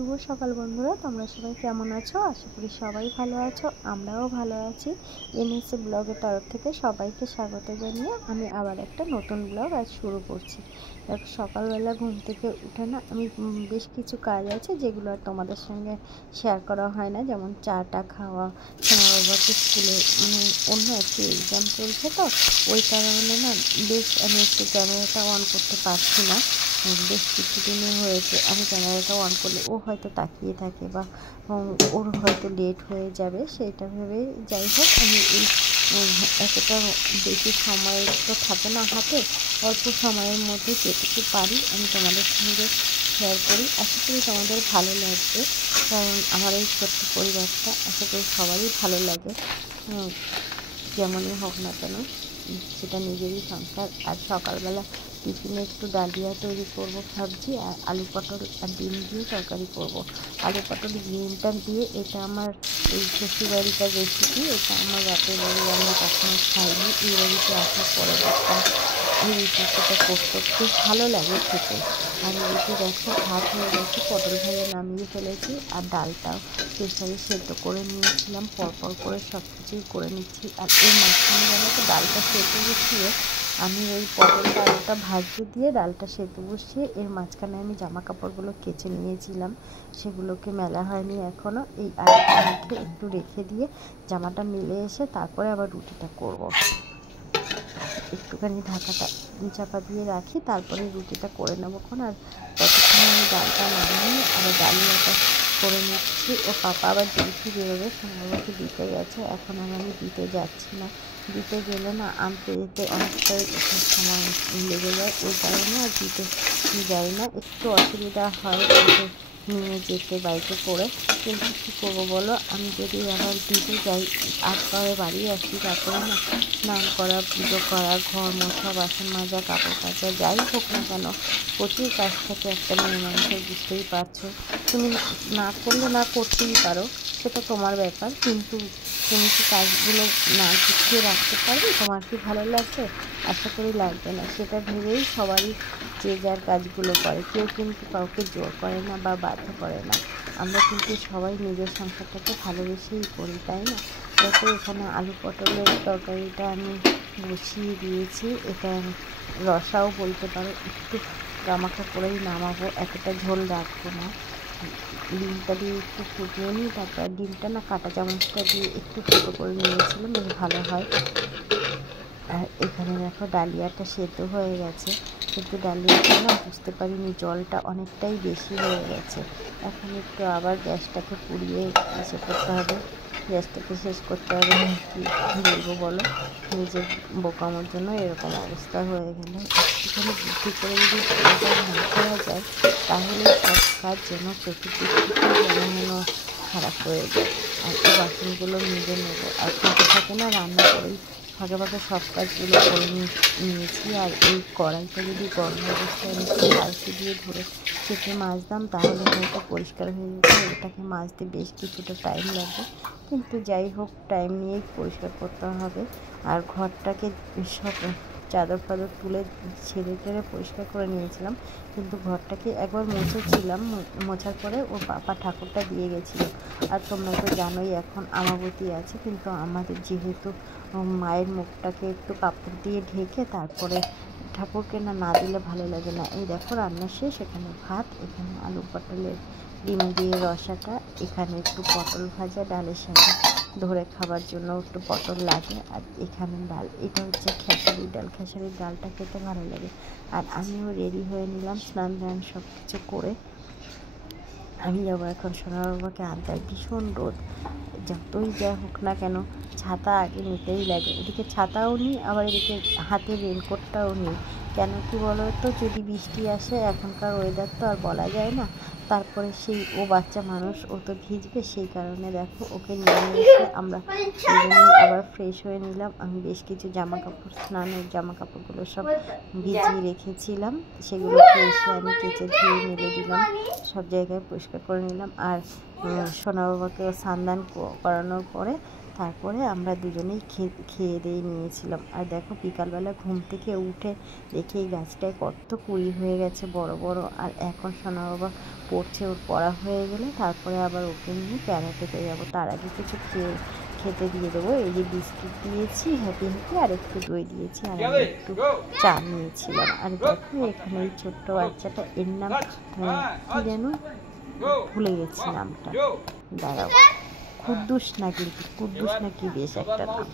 শুভ সকাল বন্ধুরা, তোমরা সবাই কেমন আছো? আশা করি সবাই ভালো আছো, আমরাও ভালো আছি। এনএসএ ব্লগের তরফ থেকে সবাইকে স্বাগত জানিয়ে আমি আবার একটা নতুন ব্লগ আজ শুরু করছি। সকালবেলা ঘুম থেকে উঠে না আমি বেশ কিছু কাজ আছে যেগুলো আর তোমাদের সঙ্গে শেয়ার করা হয় না, যেমন চাটা খাওয়া, বাবাকে স্কুলে অন্য একটি এক্সাম চলছে, তো ওই কারণে না বেশ আমি একটু ক্যামেরাটা অন করতে পারছি না। বেশ কিছুদিনই হয়েছে আমি ক্যামেরাটা অন করলে ও হয়তো তাকিয়ে থাকে বা ওর হয়তো লেট হয়ে যাবে, সেইটা ভেবে যাই হোক আমি এই এতটা বেশি সময় তো থাকে না হাতে, অল্প সময়ের মধ্যে যেটুকু পারি আমি তোমাদের সঙ্গে শেয়ার করি। আশা করি তোমাদের ভালো লাগবে, কারণ আমার এই ছোট্ট পরিবারটা আশা করি সবারই ভালো লাগে, যেমনই হোক না কেন সেটা নিজেরই সংসার। আর সকালবেলা টিফিনে একটু ডালিয়া তৈরি করব ভাবছি, আর আলু পটল আর ডিম দিয়ে তরকারি করব। আলু পটল ডিমটা দিয়ে এটা আমার এই শ্বশুরবাড়িটার রেসিপি, এটা আমার বাপের বাড়ি আমরা কখনো খাইনি, এই বাড়িতে আসার পরে দেখতাম এই রেসিপিটা করতে খুব ভালো লাগে খেতে। আর এদিকে দেখো ভাত হয়ে গেছে, পটল ভেজে নামিয়ে ফেলেছি, আর ডালটাও প্রেসারে সেদ্ধ করে নিয়েছিলাম, পরপর করে সব কিছুই করে নিচ্ছি। আর এই মাঝখানে জানো তো ডালটা সেদ্ধ বসিয়ে আমি ওই পটলটা আলুটা ভাজিয়ে দিয়ে ডালটা সেদ্ধ বসিয়ে এর মাঝখানে আমি জামা কাপড়গুলো কেচে নিয়েছিলাম, সেগুলোকে মেলা হয়নি এখনও। এই আলুটা মেখে একটু রেখে দিয়ে জামাটা মেলে এসে তারপরে আবার রুটিটা করব। একটুখানি ঢাকাটা চাপা দিয়ে রাখি, তারপরে রুটিটা করে নেবোক্ষণ। আর ততক্ষণ আমি ডালটা নামিয়ে আবার ডালিয়াটা করে নিচ্ছি। ও পাপা আবার ডিউটি বেরোবে, সোনাবাবাকে দিতে গেছে, এখন আর আমি দিতে যাচ্ছি না। দিতে গেলে না আনতে যেতে অনেকটাই সময় লেগে যায়, ওই কারণে আর দিতে যাই না, একটু অসুবিধা হয় ওকে নিয়ে যেতে বাইকে করে। কিন্তু কী করবো বলো, আমি যদি আবার দিতে যাই আর পরে বাড়ি আসি, তারপরে না স্নান করা, পুজো করা, ঘর মোছা, বাসন মাজা, কাপড় কাচা, যাই হোক না কেন প্রচুর কাজ থাকে একটা মেয়ে মানুষের, বুঝতেই পারছো। তুমি না করলে না করতেই পারো, সেটা তোমার ব্যাপার, কিন্তু তুমি কি কাজগুলো না গুছিয়ে রাখতে পারবে? তোমার কি ভালো লাগবে? আশা করি লাগবে না। সেটা ভেবেই সবারই যে যার কাজগুলো করে, কেউ কিন্তু কাউকে জোর করে না বা বাধ্য করে না। আমরা কিন্তু সবাই নিজের সংসারটাকে ভালোবেসেই করি, তাই না? দেখো এখানে আলু পটলের তরকারিটা আমি বসিয়ে দিয়েছি, এটা রসাও বলতে পারো, একটু গামাখা করেই নামাবো, এতটা ঝোল রাখবো না। ডিমটা দিয়ে একটু ফুটিয়ে নিই, তারপর ডিমটা না কাঁটা চামচটা দিয়ে একটু ছোটো করে নিয়েছিলাম, বেশ ভালো হয়। আর এখানে দেখো ডালিয়াটা সেদ্ধ হয়ে গেছে, কিন্তু ডালিয়াটা না বুঝতে পারিনি জলটা অনেকটাই বেশি হয়ে গেছে। এখন একটু আবার গ্যাসটাকে পুড়িয়ে এসে করতে হবে, গ্যাসটাকে শেষ করতে হবে। কী বলবো বলো, নিজের বোকামোর জন্য এরকম অবস্থা হয়ে গেল। একটুখানি বুদ্ধি করে যদি না করা যায় তাহলে সব কাজ যেন প্রকৃতির যেন খারাপ হয়ে যায়। আর এই বাসনগুলো নিজে নেবো, আর ফাঁকে ফাঁকে না রান্না করেই ফাঁকে ফাঁকে সব কাজগুলো করে নিয়েছি। আর এই কড়াইটা যদি গরম অবস্থায় আমি একটু বালতি দিয়ে ধরে চেপে মাজতাম তাহলে হয়তো পরিষ্কার হয়ে যেত। এটাকে মাজতে বেশ কিছুটা টাইম লাগবে, কিন্তু যাই হোক টাইম নিয়েই পরিষ্কার করতে হবে। আর ঘরটাকে সব চাদর ফাদর তুলে ছেড়ে টেড়ে পরিষ্কার করে নিয়েছিলাম, কিন্তু ঘরটাকে একবার মুছেছিলাম, মোছার পরে ওর পাপা ঠাকুরটা দিয়ে গেছিলো। আর তোমরা তো জানোই এখন আমাবতী আছে, কিন্তু আমাদের যেহেতু মায়ের মুখটাকে একটু কাপড় দিয়ে ঢেকে তারপরে ঠাকুরকে না দিলে ভালো লাগে না। এই দেখো রান্না শেষ, এখানে ভাত, এখানে আলু পটলের ডিম দিয়ে রসাটা, এখানে একটু পটল ভাজা, ডালের সাথে ধরে খাবার জন্য একটু পটল লাগে, আর এখানে ডাল, এটা হচ্ছে খেসারির ডাল, খেসারির ডালটা খেতে ভালো লাগে। আর আমিও রেডি হয়ে নিলাম, স্নান টান সব কিছু করে আমি যাবো এখন সোনার বাবাকে আনতে। ভীষণ রোদ, যতই যা হোক না কেন ছাতা আগে নিতেই লাগে। এদিকে ছাতাও নিই, আবার এদিকে হাতে রেনকোটটাও নিই। কেন কি বলো তো, যদি বৃষ্টি আসে, এখনকার ওয়েদার তো আর বলা যায় না, তারপরে সেই ও বাচ্চা মানুষ, ও তো ভিজবে, সেই কারণে দেখো ওকে নিয়ে এসে আমরা আবার ফ্রেশ হয়ে নিলাম। আমি বেশ কিছু জামা কাপড়, স্নানের জামা কাপড়গুলো সব ভিজিয়ে রেখেছিলাম, সেগুলোকে এসে আমি কেচে ধুয়ে মেলে দিলাম, সব জায়গায় পরিষ্কার করে নিলাম। আর সোনা বাবাকে স্নান করানোর পরে তারপরে আমরা দুজনেই খেয়ে দিয়ে নিয়েছিলাম। আর দেখো বিকালবেলা ঘুম থেকে উঠে দেখি এই গাছটায় কত কুড়ি হয়ে গেছে বড় বড়। আর এখন সোনা বাবা পড়ছে, ওর পড়া হয়ে গেলে তারপরে আবার ওকে নিয়ে প্যারাটেতে যাবো। তার আগে কিছু খেতে দিয়ে দেবো। এই যে বিস্কিট দিয়েছি হ্যাপি হ্যাপি, আর একটু দই দিয়েছি, আর আমি একটু চা নিয়েছিলাম। আর দেখো এখানে এই ছোট্ট বাচ্চাটা, এর নাম কি যেন ভুলে গেছি নামটা, দাঁড়াও, কুদ্দুস না, কিন্তু কুদ্দুস না কি বেশ একটা নাম।